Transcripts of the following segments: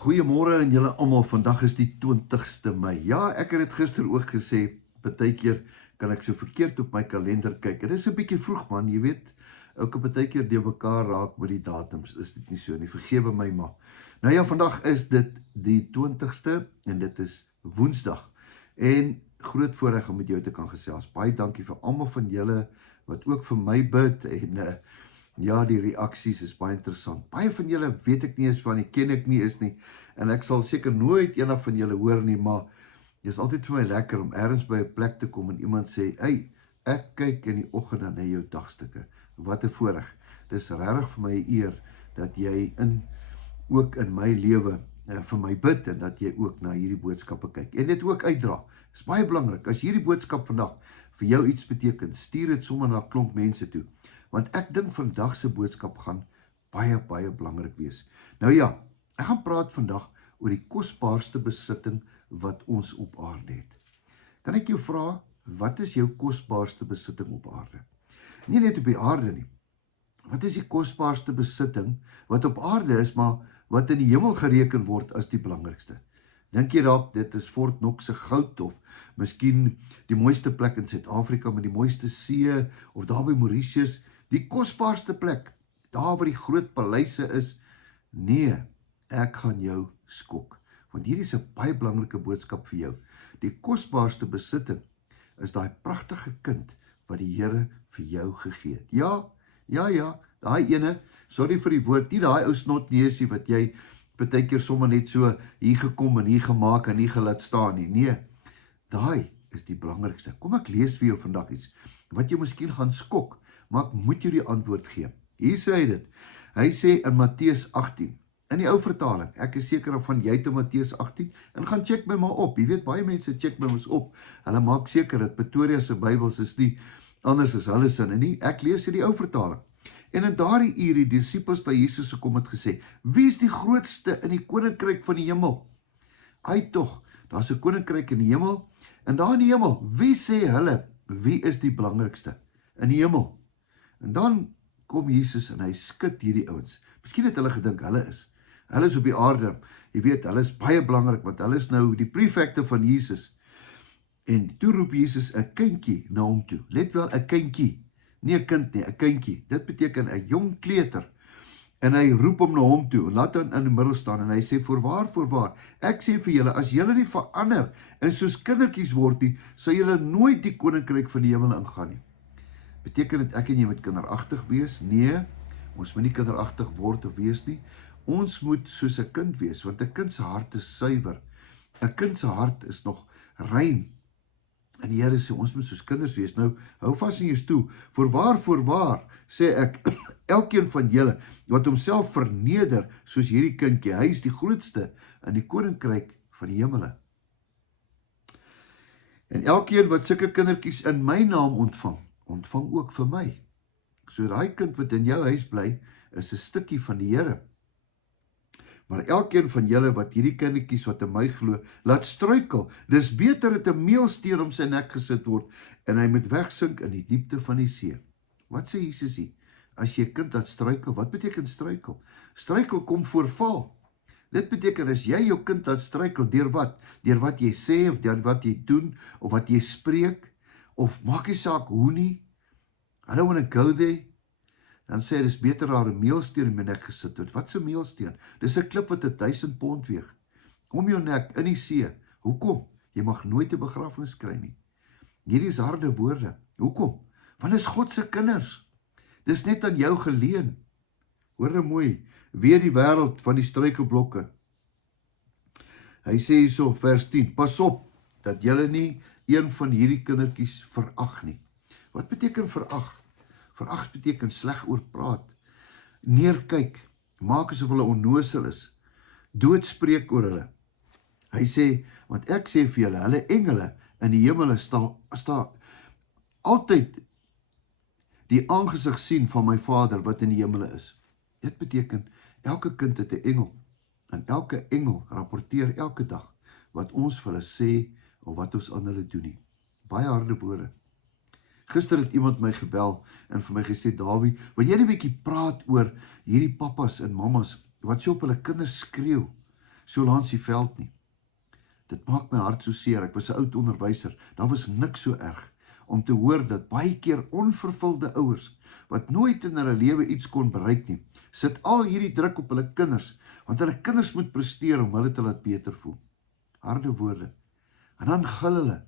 Goeiemôre aan julle almal. Vandag is die 20ste Mei. Ja, ek het dit gister ook gesê. Partykeer kan ek so verkeerd op my kalender kyk. Dit is 'n bietjie vroeg man, jy weet. Ook 'n partykeer deur mekaar raak met die datums. Is dit nie so nie? Vergewe my maar. Nou ja, vandag is dit die 20ste en dit is Woensdag. En groot voorreg om met jou te kan gesels. Baie dankie vir almal van julle wat ook vir my bid en ja, die reaksies is baie interessant. Baie van julle weet ek nie eens van nie, ken ek nie eens nie, en ek sal seker nooit eendag van julle hoor nie, maar dit is altyd vir my lekker om ergens by 'n plek te kom en iemand sê, "Hey, ek kyk in die oggend na jou dagstukke." Wat 'n voorreg. Dis regtig vir my 'n eer dat jy ook in my lewe vir my bid en dat jy ook na hierdie boodskappe kyk en dit ook uitdra. Dis baie belangrik. As hierdie boodskap vandag vir jou iets beteken, stuur dit sommer na 'n klomp mense toe. Want ek dink vandag se boodskap gaan baie belangrik wees. Nou ja, ek gaan praat vandag oor die kosbaarste besitting wat ons op aarde het. Kan ek jou vra, wat is jou kosbaarste besitting op aarde? Nie net op die aarde nie. Wat is die kosbaarste besitting wat op aarde is, maar wat in die hemel gereken word as die belangrikste? Dink jy daarop, dit is Fort Knox se goud, of miskien die mooiste plek in Suid-Afrika met die mooiste see, of daar by Mauritius, die kosbaarste plek, daar waar die groot paleise is? Nee, ek gaan jou skok, want hierdie is 'n baie belangrike boodskap vir jou. Die kosbaarste besitting is daai pragtige kind wat die Here vir jou gegee het. Ja, daai ene, sorry vir die woord, nie daai ou snotneusie wat jy partykeer sommer net so hier gekom en hier gemaak en hier gelaat staan nie. Nee, daai is die belangrikste. Kom ek lees vir jou vandag iets wat jou miskien gaan skok, maar ek moet jou die antwoord gee. Hier sê hy dit. Hy sê in Matteus 18, in die ou vertaling, ek is seker van jy te Matteus 18, en gaan check my maar op. Jy weet, baie mense check my ons op. Hulle maak seker dat Pretoria se Bybels is nie anders as hulle sin, en nie, ek lees in die ou vertaling. En in daardie uur die disippels na Jesus gekom het gesê, wie is die grootste in die koninkryk van die hemel? Ai tog, daar's 'n koninkryk in die hemel, en daar in die hemel, wie sê hulle, wie is die belangrikste in die hemel? En dan kom Jesus en hy skud hierdie ouens. Miskien het hulle gedink hulle is op die aarde, jy weet, hulle is baie belangrik, want hulle is nou die prefekte van Jesus. En toe roep Jesus 'n kindjie na hom toe. Let wel, 'n kindjie. Nie 'n kind nie, 'n kindjie. Dit beteken 'n jong kleuter. En hy roep hom na hom toe, laat hom in die middel staan, en hy sê, voorwaar, ek sê vir julle, as julle nie verander, en soos kindertjies word nie, sal julle nooit die koninkryk van die hemel ingaan nie. Beteken dit ek en jy moet kinderagtig wees? Nee, ons moet nie kinderagtig word of wees nie. Ons moet soos 'n kind wees, want 'n kind se hart is suiwer. 'n kind se hart is nog rein. En die Here sê, ons moet soos kinders wees. Nou, hou vas in jou stoel. Voorwaar, sê ek, elkeen van julle wat homself verneder soos hierdie kindjie, hy is die grootste in die koninkryk van die hemele. En elkeen wat sulke kindertjies in my naam ontvang ook vir my. So daai kind wat in jou huis bly, is 'n stukkie van die Here. Maar elkeen van julle wat hierdie kindertjies wat in my glo, laat struikel, dis beter dat 'n meelsteen om sy nek gesit word, en hy moet wegsink in die diepte van die see. Wat sê Jesus hier? As jy 'n kind laat struikel, wat beteken struikel? Struikel kom voor val. Dit beteken as jy jou kind laat struikel, deur wat? Deur wat jy sê, of deur wat jy doen, of wat jy spreek, of maak nie saak hoe nie, I don't want to go there, dan sê hy, dis beter daar 'n meelsteen in my nek gesit word. Wat is 'n meelsteen? Dis 'n klip wat 1000 pond weeg, om jou nek in die see. Hoekom? Jy mag nooit 'n begrafnis kry nie. Hierdie is harde woorde. Hoekom? Want dis God se kinders. Dis net aan jou geleen. Hoor nou mooi, weer die wêreld van die struikelblokke. Hy sê hierso, vers 10, pas op, dat julle nie een van hierdie kindertjies verag nie. Wat beteken verag? Verag beteken sleg oor praat, neerkyk, maak asof hulle onnosel is, doodspreek oor hulle. Hy sê, want ek sê vir julle, hulle engele in die hemel staan altyd die aangesig sien van my Vader wat in die hemele is. Dit beteken, elke kind het 'n engel, en elke engel rapporteer elke dag wat ons vir hulle sê, of wat ons aan hulle doen nie. Baie harde woorde. Gister het iemand my gebel en vir my gesê, Dawie, wil jy 'n bietjie praat oor hierdie pappas en mammas wat so op hulle kinders skreeu? so langs die veld nie. Dit maak my hart so seer. Ek was 'n oud onderwyser. Daar was niks so erg om te hoor dat baie keer onvervulde ouers wat nooit in hulle lewe iets kon bereik nie, sit al hierdie druk op hulle kinders, want hulle kinders moet presteer om hulle te laat beter voel. Harde woorde. En dan gil hulle.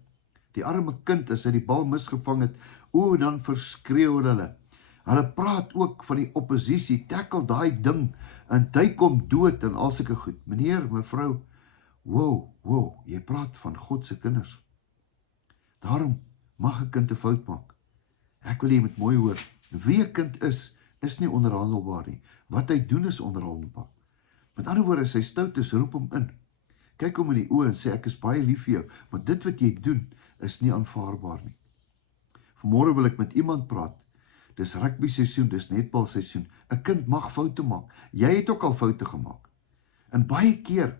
Die arme kind, as hy die bal misgevang het, dan verskreeu hulle. Hulle praat ook van die oppositie, tackle daai ding, en hy kom dood en al sulke goed. Meneer, mevrou, wow, jy praat van God se kinders. Daarom mag 'n kind 'n fout maak. Ek wil jy moet mooi hoor, wie 'n kind is nie onderhandelbaar nie. Wat hy doen is onderhandelbaar. Met ander woorde, as hy stout is, roep hom in. Kyk hom in die oë en sê, ek is baie lief vir jou, maar dit wat jy doen, is nie aanvaarbaar nie. Vanmôre wil ek met iemand praat. Dis rugby seisoen, dis netbal seisoen. 'n Kind mag foute maak. Jy het ook al foute gemaak. En baie keer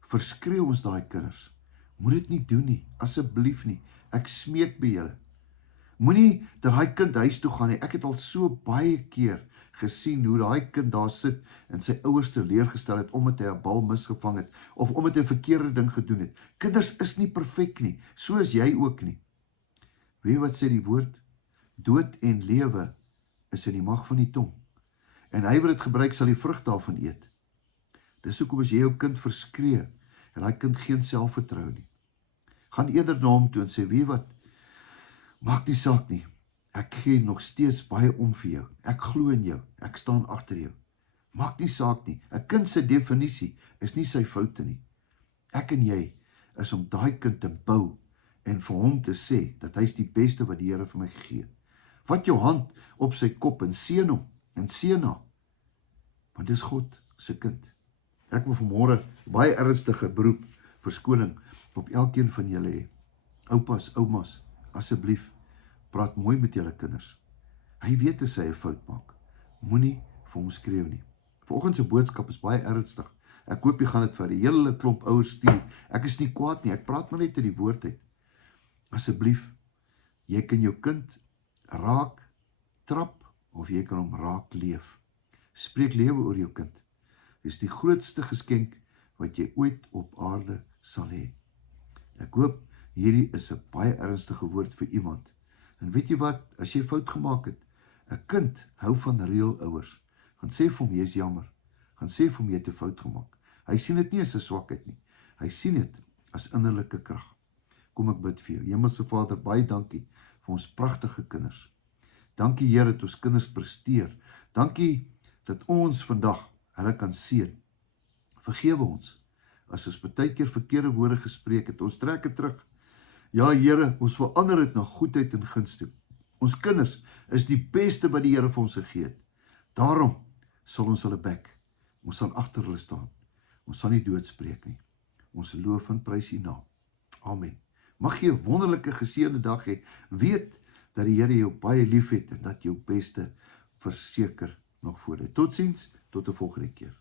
verskreeu ons daai kinders. Moet dit nie doen nie, asseblief nie. Ek smeek by julle. Moenie dat daai kind huis toe gaan nie. Ek het al so baie keer gesien hoe daai kind daar sit en sy ouers teleurgestel het omdat hy 'n bal misgevang het of omdat hy 'n verkeerde ding gedoen het. Kinders is nie perfek nie, so is jy ook nie. Weet jy wat sê die woord? Dood en lewe is in die mag van die tong. En hy wat dit gebruik sal die vrug daarvan eet. Dis hoekom as jy jou kind verskree en daai kind geen selfvertroue nie. Gaan eerder na hom toe en sê, weet wat? Maak nie saak nie. Ek gee nog steeds baie om vir jou. Ek glo in jou. Ek staan agter jou. Maak nie saak nie. 'n Kind se definisie is nie sy foute nie. Ek en jy is om daai kind te bou en vir hom te sê dat hy is die beste wat die Here vir my gegee het. Vat jou hand op sy kop en seën hom en seën haar. Want dis God se kind. Ek wil vanmôre baie ernstige beroep, verskoning op elkeen van julle hê. Oupas, oumas, asseblief, praat mooi met julle kinders. Hy weet as hy 'n fout maak. Moenie vir hom skreeu nie. Vanoggend se boodskap is baie ernstig. Ek hoop jy gaan dit vir 'n hele klomp ouers stuur. Ek is nie kwaad nie, ek praat maar net uit die woord uit. Asseblief, jy kan jou kind raak trap of jy kan hom raak leef. Spreek lewe oor jou kind. Dis die grootste geskenk wat jy ooit op aarde sal hê. Ek hoop hierdie is 'n baie ernstige woord vir iemand. En weet jy wat, as jy fout gemaak het, 'n kind hou van reël ouers. Gaan sê vir hom jy is jammer. Gaan sê vir hom jy het 'n fout gemaak. Hy sien dit nie as 'n swakheid nie. Hy sien dit as innerlike krag. Kom ek bid vir jou. Hemelse Vader, baie dankie vir ons pragtige kinders. Dankie Here dat ons kinders presteer. Dankie dat ons vandag hulle kan seën. Vergewe ons as ons baie keer verkeerde woorde gespreek het. Ons trek dit terug. Ja Here, ons verander dit na goedheid en guns toe. Ons kinders is die beste wat die Here vir ons gegee het. Daarom sal ons hulle bek. Ons sal agter hulle staan. Ons sal nie doodspreek nie. Ons loof en prys U naam. Amen. Mag jy 'n wonderlike geseënde dag hê. Weet dat die Here jou baie lief het en dat jou beste verseker nog voor dit. Totsiens, tot 'n volgende keer.